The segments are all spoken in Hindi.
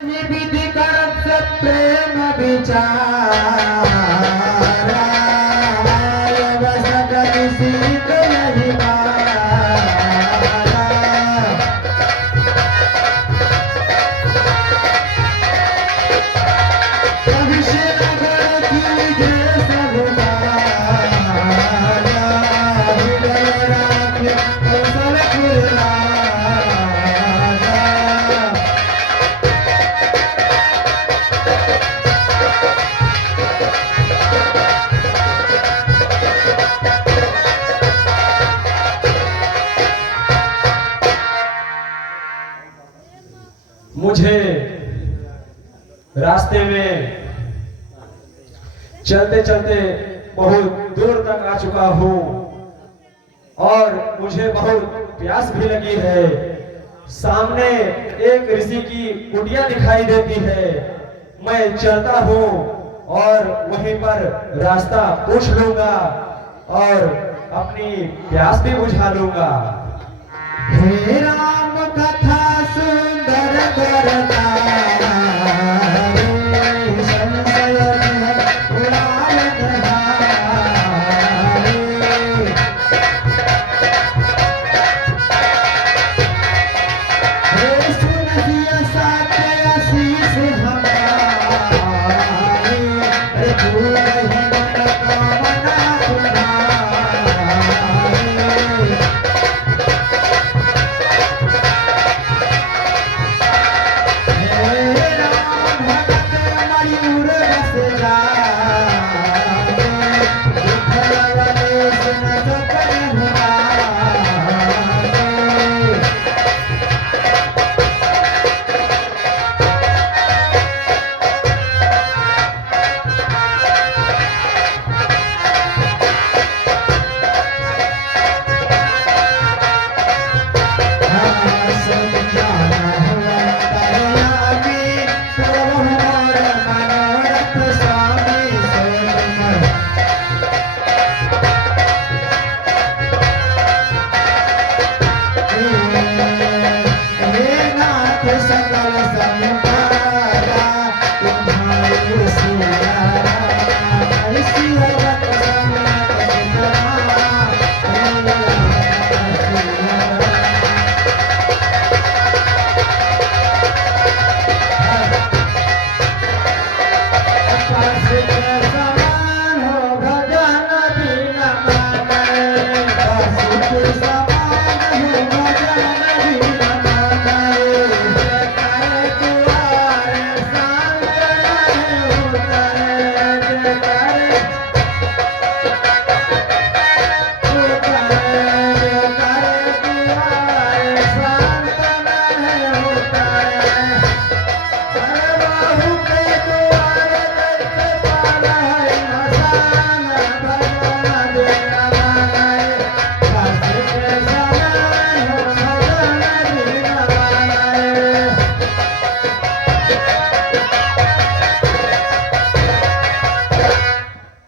विधि करत से प्रेम विचारा बस कभी सीख नहीं पारा। भविष्य नगर कीजे सब मारा हृदय राखे कौशल खुला। मुझे रास्ते में चलते चलते बहुत दूर तक आ चुका हूँ और मुझे बहुत प्यास भी लगी है। सामने एक ऋषि की कुटिया दिखाई देती है। मैं चलता हूँ और वहीं पर रास्ता पूछ लूंगा और अपनी प्यास भी बुझा लूंगा। हे राम कथा सुंदर करता संशय उड़ाल हे सुनसिय साथे आशीष हमारे फूल ही मनोकामना तुम्हारे।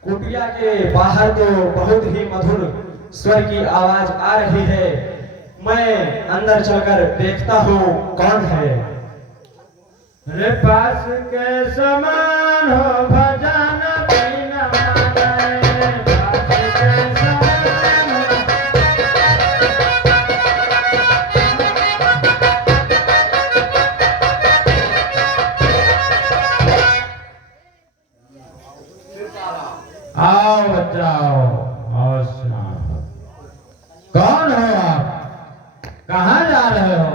कुटिया के बाहर तो बहुत ही मधुर स्वर की आवाज आ रही है। मैं अंदर चलकर देखता हूँ कौन है। रे पास के समान हो भजन बिना माने, पास के समान हो। आओ बचाओ आओ सुनाओ। कौन हो आप? कहाँ जा रहे हो?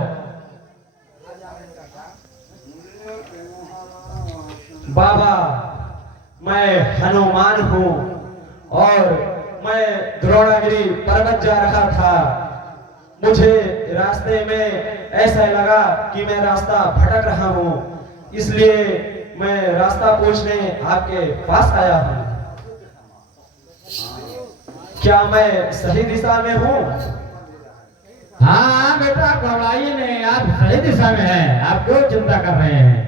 बाबा, मैं हनुमान हूँ और मैं द्रोणागिरी पर्वत जा रहा था। मुझे रास्ते में ऐसा लगा कि मैं रास्ता भटक रहा हूँ, इसलिए मैं रास्ता पूछने आपके पास आया हूँ। क्या मैं सही दिशा में हूँ? हाँ बेटा, घबराइए नहीं, आप सही दिशा में हैं। आप क्यों चिंता कर रहे हैं?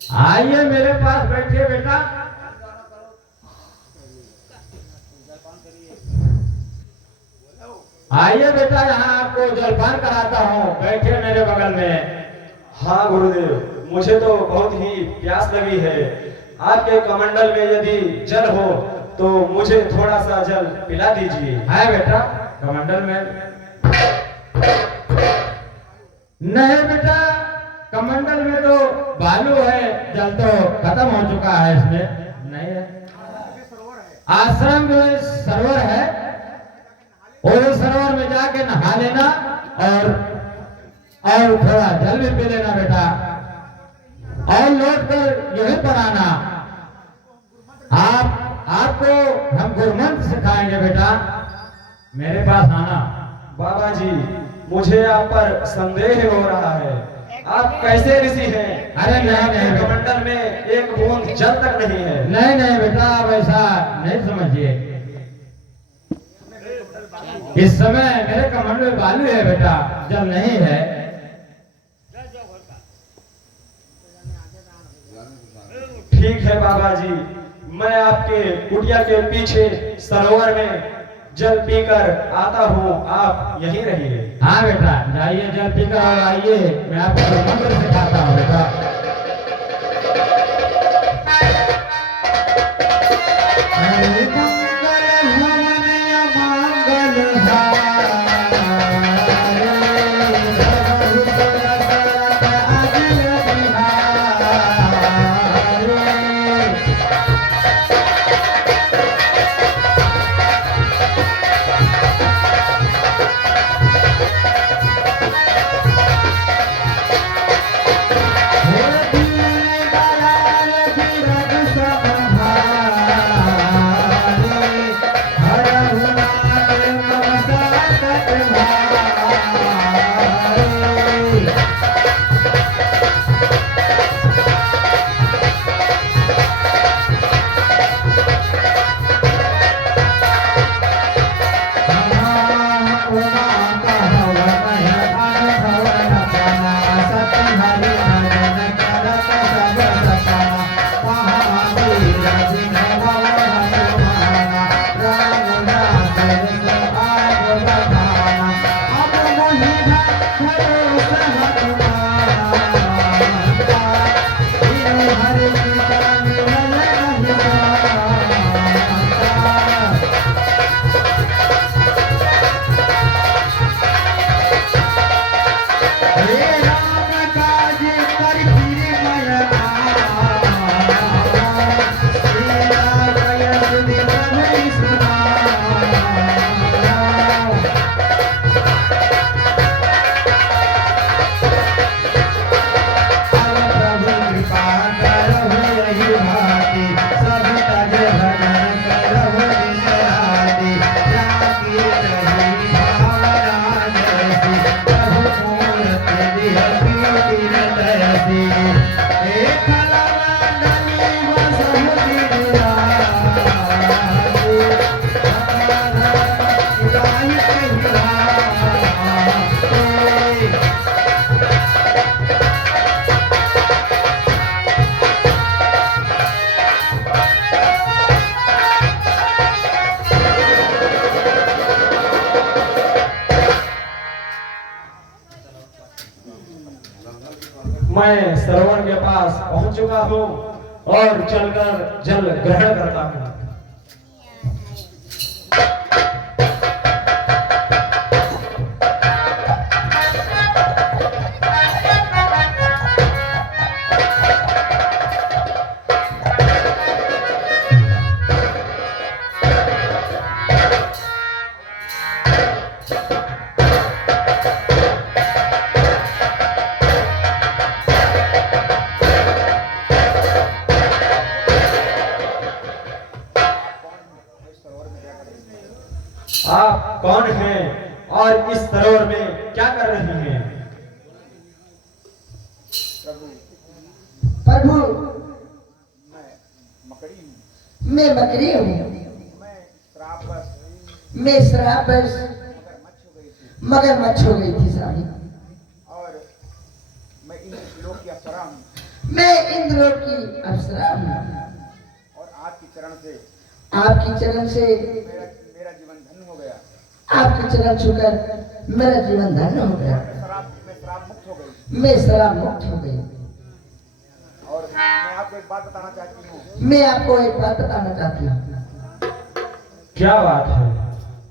आइए मेरे पास बैठिए बेटा। आइए बेटा, यहाँ आपको जलपान कराता हूँ, बैठिए मेरे बगल में। हाँ गुरुदेव, मुझे तो बहुत ही प्यास लगी है। आपके कमंडल में यदि जल हो तो मुझे थोड़ा सा जल पिला दीजिए। है बेटा कमंडल में? नहीं बेटा, कमंडल में तो बालू है, जल तो खत्म हो चुका है, इसमें नहीं है। आश्रम में सरोवर है, और सरोवर में जाके नहा लेना और थोड़ा जल भी पी लेना बेटा, और लौट कर यहीं पर आना। आपको हम गुरमंत्र सिखाएंगे बेटा, मेरे पास आना। बाबा जी, मुझे आप पर संदेह हो रहा है। आप कैसे ऋषि हैं? अरे नहीं कमंडल में एक बूंद जल तक नहीं है। नहीं बेटा, आप ऐसा नहीं समझिए। इस समय मेरे कमंडल में बालू है बेटा, जल नहीं है। ठीक है बाबा जी, मैं आपके कुटिया के पीछे सरोवर में जल पीकर आता हूँ, आप यहीं रहिए। हाँ बेटा, जाइए जल पीकर और आइए, मैं आपको मंत्र सिखाता हूँ बेटा। मैं सरोवर के पास पहुंच चुका हूँ और चलकर जल ग्रहण करता हूँ। आप कौन हैं और इस सरोवर में क्या कर रही हैं? प्रभु, मैं बकरी हूँ। मैं श्रापवश मगरमच्छ हो गई थी साहब। और मैं इंद्रलोक की अप्सरा हूँ। मैं इंद्रलोक की अप्सरा हूँ। और आपके चरण से मेरा जीवन धन्य हो गया। आपके चरण छूकर मेरा जीवन धन्य हो गया। मैं शराब मुक्त हो गई। मैं शराब मुक्त हो गई। एक बात बताना चाहती हूँ। मैं आपको एक बात बताना चाहती हूँ। क्या बात है?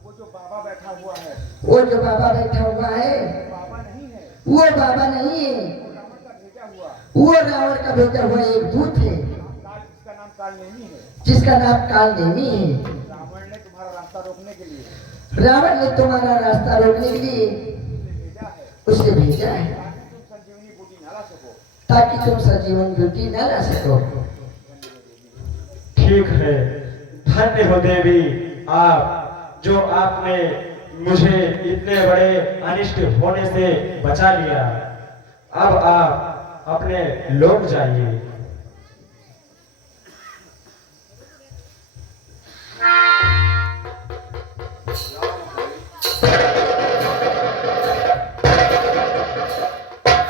वो जो बाबा बैठा हुआ है, वो जो बाबा बैठा हुआ है, बाबा नहीं है, वो बाबा नहीं है, वो रावण का भेजा हुआ, वो रावण का भेजा हुआ एक दूत है, काल, जिसका नाम कालनेमी है। जिसका नाम कालनेमी है। रावण ने तुम्हारा रास्ता रोकने के लिए रावण ने तुम्हारा रास्ता रोकने के लिए उसे भेजा उसे भेजा है, है, ताकि तुम संजीवनी बूटी ताकि तुम संजीवन ब्यूटी ना ला सको। न ला सको। ठीक है, धन्य हो देवी आप, जो आपने मुझे इतने बड़े अनिष्ट होने से बचा लिया। अब आप अपने लोग जाइए।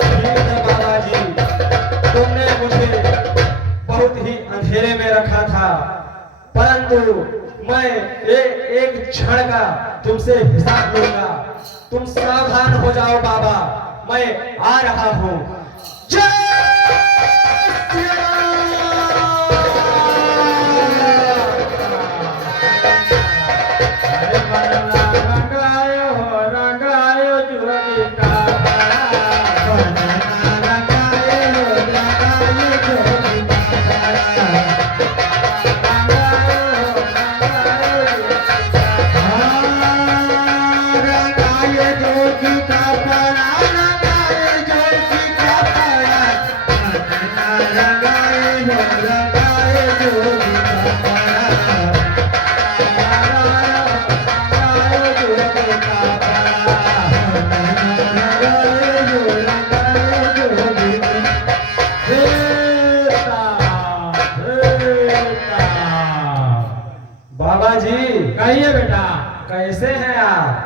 ठीक है बाबा जी, तुमने मुझे बहुत ही अंधेरे में रखा था, परंतु मैं एक क्षण का तुमसे हिसाब लूंगा। तुम सावधान हो जाओ बाबा, मैं आ रहा हूँ। जय श्री बाबा जी, कहिए बेटा। कैसे हैं आप?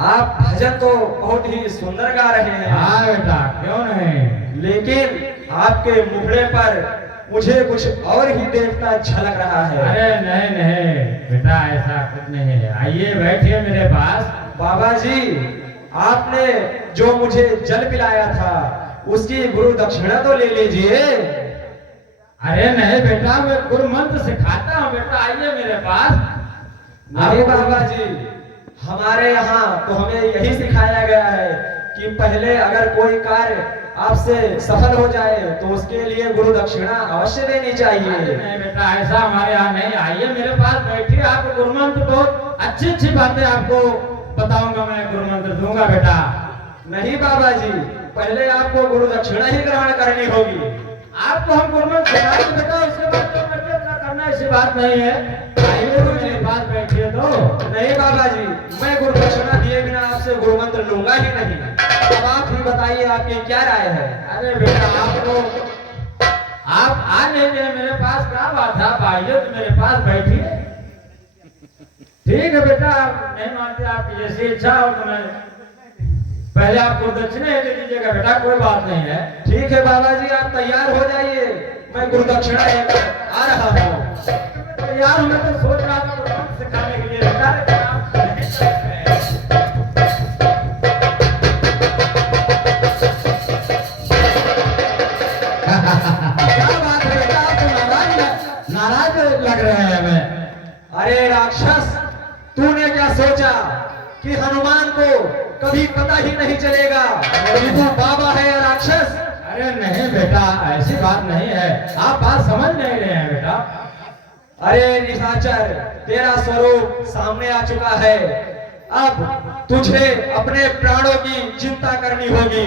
आप भजन तो बहुत ही सुंदर गा रहे हैं, हाँ बेटा, क्यों नहीं। लेकिन आपके मुखड़े पर मुझे कुछ और ही देखता झलक रहा है। अरे नहीं नहीं बेटा, ऐसा कुछ नहीं है। आइए बैठिए मेरे पास। बाबा जी, आपने जो मुझे जल पिलाया था उसकी गुरु दक्षिणा तो ले लीजिए। अरे नहीं बेटा, मैं गुरु मंत्र सिखाता हूँ बेटा, आइए मेरे पास। नहीं बाबा जी, हमारे यहाँ तो हमें यही सिखाया गया है कि पहले अगर कोई कार्य आपसे सफल हो जाए तो उसके लिए गुरु दक्षिणा अवश्य देनी अरे चाहिए। नहीं बेटा, ऐसा हमारे यहाँ नहीं। आइए मेरे पास बैठिए, आपको गुरु मंत्र बहुत अच्छी अच्छी बातें आपको बताऊंगा, मैं गुरु मंत्र दूंगा बेटा। नहीं बाबा जी, पहले आपको गुरु दक्षिणा ही ग्रहण करनी होगी। आपको हम गुरु मंत्र सिखाएंगे बेटा, उसके बाद जो मर्जी अपना करना, ऐसी बात नहीं है। आइए मेरे पास बैठिए तो। नहीं बाबा जी, मैं गुरु दक्षिणा दिए बिना आपसे गुरु मंत्र लूंगा ही नहीं। अब आप ही बताइए, आपकी क्या राय है? अरे बेटा, आप आ नहीं गए मेरे पास, क्या बात है? आप आइए तो मेरे पास बैठिए। ठीक है बेटा, आप नहीं मानते, आपकी जैसी इच्छा हो तो मैं पहले आपको दक्षिणा ही दे दीजिएगा बेटा, कोई बात नहीं है। ठीक है बाबा जी, आप तैयार हो जाइए, मैं गुरु दक्षिणा लेकर आ रहा हूँ। यार मैं तो सोच रहा था गुरु मंत्र सिखाने के लिए बेटा, लेकिन आप नहीं चल रहे हैं। क्या बात है बेटा, आप तो नाराज लग रहे हैं हमें। अरे राक्षस, तूने क्या सोचा कि हनुमान को कभी पता ही नहीं चलेगा कि तू बाबा है या राक्षस? अरे नहीं बेटा, ऐसी बात नहीं है, आप बात समझ नहीं रहे हैं बेटा। अरे निशाचर, तेरा स्वरूप सामने आ चुका है। अब तुझे अपने प्राणों की चिंता करनी होगी।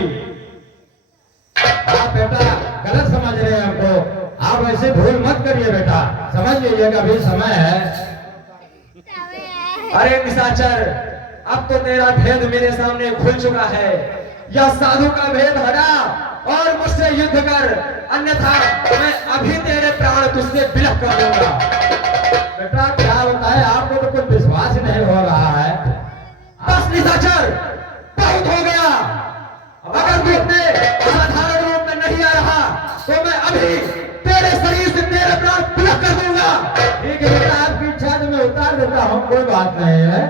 आप बेटा गलत समझ रहे हैं हमको, आप ऐसे भूल मत करिए बेटा, समझ लीजिएगा अभी समय है। अरे निशाचर, अब तो तेरा भेद मेरे सामने खुल चुका है। यह साधु का भेद हटा और मुझसे युद्ध कर, अन्यथा मैं अभी तेरे प्राण तुझसे विलख कर दूंगा। बेटा क्या बताए, आपको तो कुछ विश्वास ही नहीं हो रहा है। बस निशाचर, बहुत हो गया। अगर तू अपने साधारण रूप में नहीं आ रहा तो मैं अभी तेरे शरीर से तेरे प्राण विलख कर दूंगा। ठीक है बेटा, आपकी इच्छा तो मैं उतार देता हूँ, कोई बात नहीं है।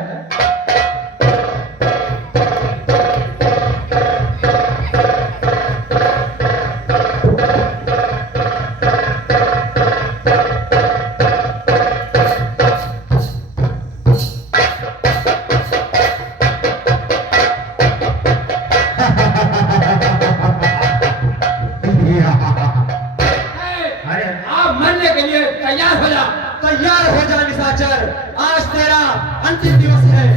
तैयार हो जा निशाचर, आज तेरा अंतिम दिवस है।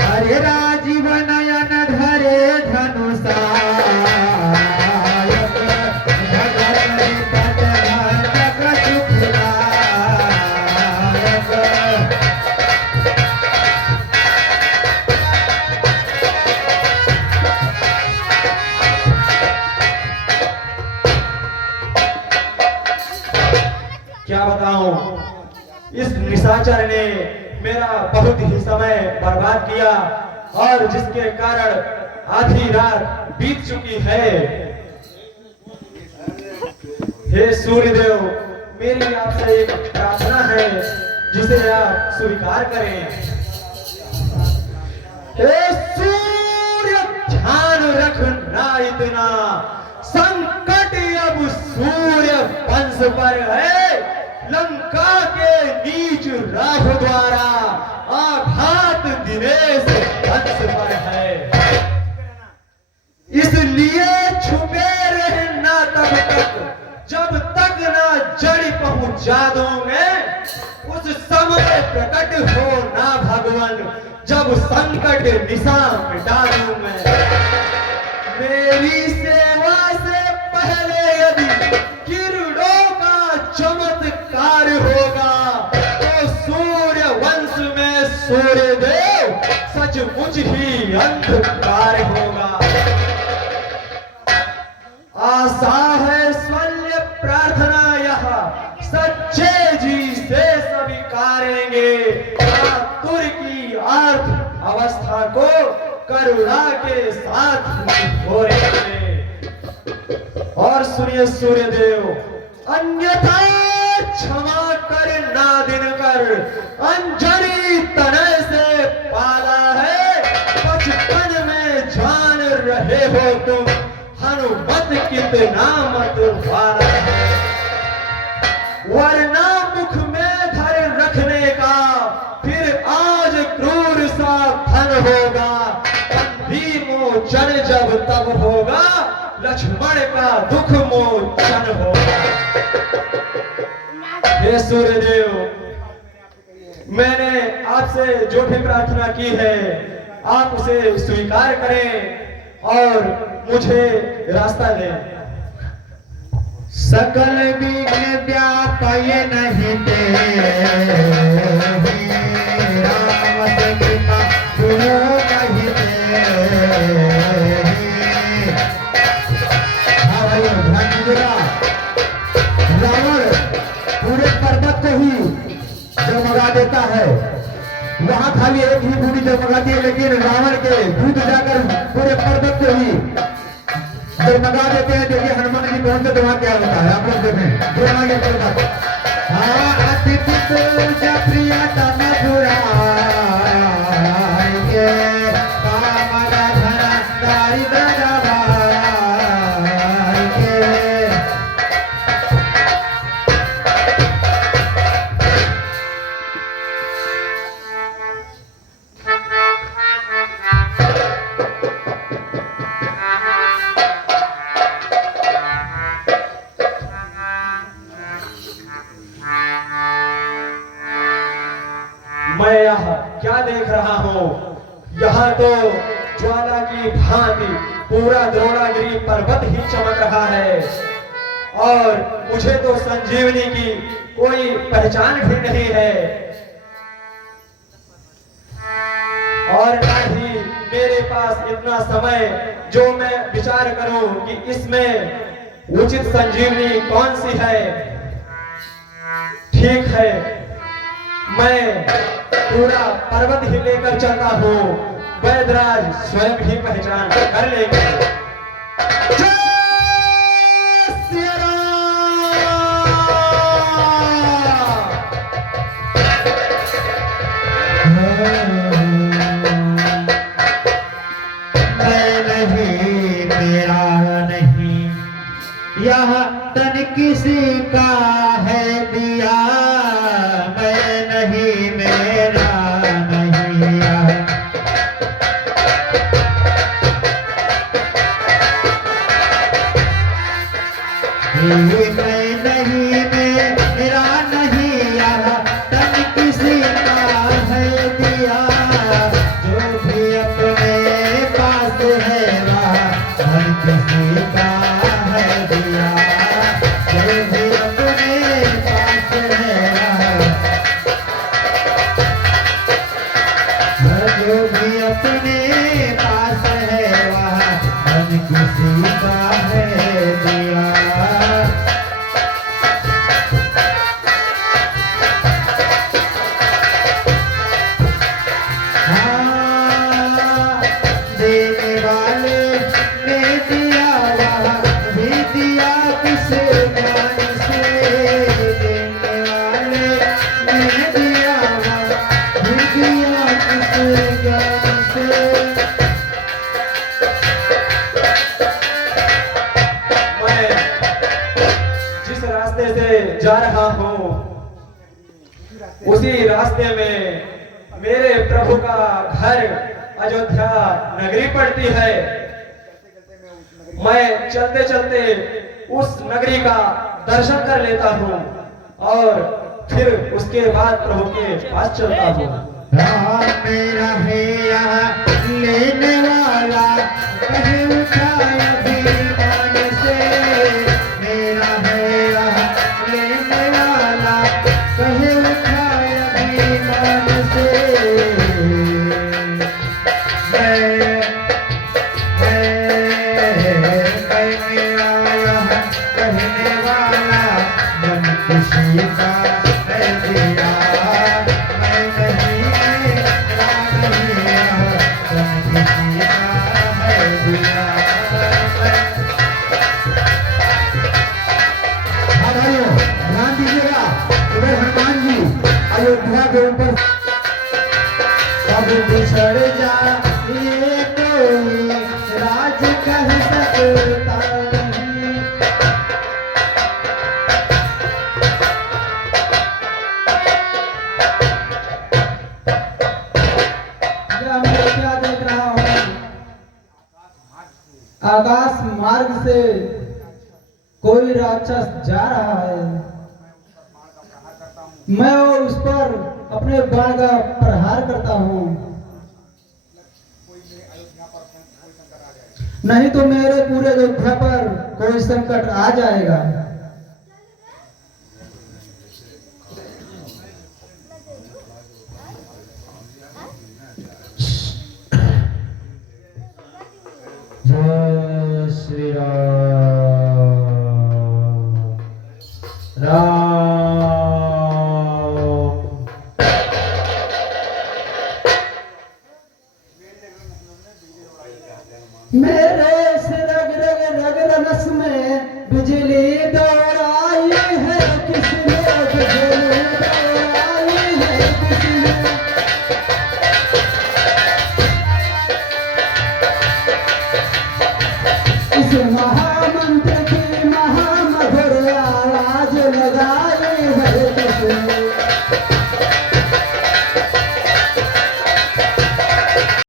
हरे राजीव नयन धरे धनुषा क्या बताऊं, इस निशाचर ने मेरा बहुत ही समय बर्बाद किया और जिसके कारण आधी रात बीत चुकी है। हे सूर्यदेव, मेरी आपसे एक प्रार्थना है जिसे आप स्वीकार करें। हे सूर्य, ध्यान रखना, इतना संकट अब सूर्य वंश पर है। लंका के नीच राह द्वारा आघात दिनेश वंश पर है। इसलिए छुपे रहना तब तक जब तक ना जड़ पहुंचा दोगे। उस समय प्रकट हो ना भगवान, जब संकट निशान मिटा दूं मैं। मेरी सेवा से पहले यदि किरणों का चमत्कार होगा तो सूर्य वंश में सूर्यदेव सचमुच ही अंधकार होगा। आशा है स्वल्य प्रार्थना यह सच्चे जी से स्वीकारेंगे। आतुर की आर्थ अवस्था को करुणा के साथ भोरेंगे। और सुनिए सूर्यदेव, अन्यथा क्षमा कर ना दिनकर, अंजनी तनय से पाला है। बचपन में जान रहे हो तुम, हनुमत कितना मत वाला है। वरना मुख में धर रखने का फिर आज क्रूर सा फल होगा। बंधी मोचन जब तब होगा, लक्ष्मण का दुख मोचन होगा। हे सूर्यदेव, मैंने आपसे जो भी प्रार्थना की है आप उसे स्वीकार करें और मुझे रास्ता दें। सकल विघ्न व्यापय नहीं ते, राम से कृपा सुनो नहीं ते। हाँ भाई, ध्यान दीजिएगा। रावण पूरे पर्वत को ही जगमगा देता है। वहां खाली एक ही बूढ़ी जगमगाती है, लेकिन रावण के दूत जाकर पूरे पर्वत को ही जगमगा देते हैं। देखिए हनुमान जी कौन से दवा क्या होता है, आप लोग देखें। जो आगे पर्वत, हाँ अतिथि पूजा प्रियतम जुराएंगे, कामना धन दारिद्र जवाएंगे। देख रहा हूँ। यहाँ तो ज्वाला की भांति पूरा द्रोणागिरी पर्वत ही चमक रहा है और मुझे तो संजीवनी की कोई पहचान भी नहीं है और ना ही मेरे पास इतना समय जो मैं विचार करूं कि इसमें उचित संजीवनी कौन सी है। ठीक है, मैं पूरा पर्वत ही लेकर चलता हूँ, वैद्यराज स्वयं ही पहचान कर लेंगे। जय श्री यह तन किसी का है दिया, मैं नहीं मेरा नहीं यह। मैं नहीं मेरा नहीं यह तन किसी का है दिया, जो भी अपने पास है वह हर किसी का है दिया, जो भी अपने पास है जो भी अपने पास है वह हर किसी का है दिया। देने वाले ने दिया वह भी दिया किस ज्ञान से, देने वाले ने दिया वह भी दिया किस ज्ञान से। मैं जिस रास्ते से जा रहा हूँ उसी रास्ते में मेरे प्रभु का घर अयोध्या नगरी पड़ती है। मैं चलते चलते उस नगरी का दर्शन कर लेता हूँ और फिर उसके बाद प्रभु के पास चलता हूँ। राम मेरा है यहाँ लेने वाला, कहे उठाया अभिमान से। मेरा है यहाँ लेने वाला, कहे उठाया अभिमान से। कहने वाला मन खुशी का है दिया, मैं नहीं मेरा नहीं यह मन खुशी का है दिया। हाँ भाइयों, ध्यान दीजिएगा, इधर हनुमान जी अयोध्या के ऊपर कब बिछड़ जा ये कोई राज कह सकता नहीं। मैं क्या देख रहा हूँ? आकाश मार्ग से कोई राक्षस जा रहा है। मैं उस पर अपने बाण का प्रहार करता हूँ, नहीं तो मेरे पूरे अयोध्या पर कोई संकट आ जाएगा। जय श्री राम। राम मेरे